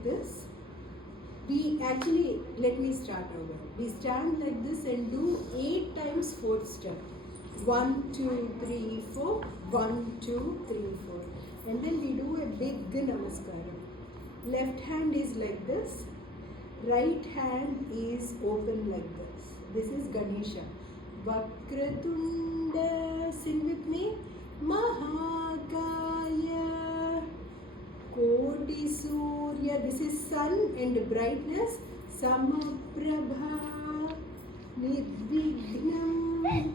like this. We actually, let me start over. We stand like this and do 8 times 4th step. 1, 2, 3, 4. 1, 2, 3, 4. And then we do a big namaskaram. Left hand is like this. Right hand is open like this. This is Ganesha. Vakratunda, sing with me. Mahakaya. Koti Surya, this is sun and brightness. Samaprabha. Nirvignam.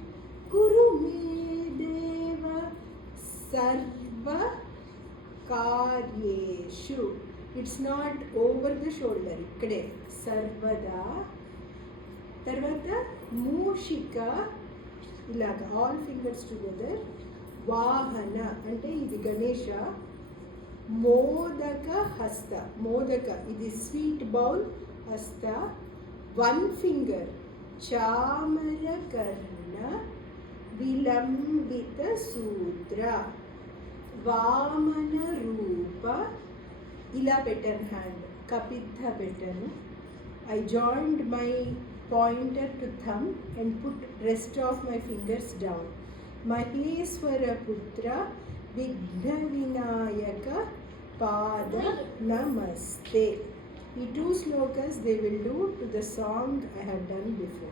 Kuru me deva. Sarva karyeshu. It's not over the shoulder. Ikkade. Sarvada. Tarvata Mushika. Ilaga. All fingers together. Vahana. Ante idi Ganesha. Modaka hasta. Modaka. It is sweet bowl. Hasta. One finger. Chamara karna. Vilambita sutra. Vamana rupa. Ila pattern hand. Kapitha pattern. I joined my pointer to thumb and put rest of my fingers down. Maheswara Putra. Vigna Vinayaka Pada Namaste. The 2 slokas they will do to the song I have done before.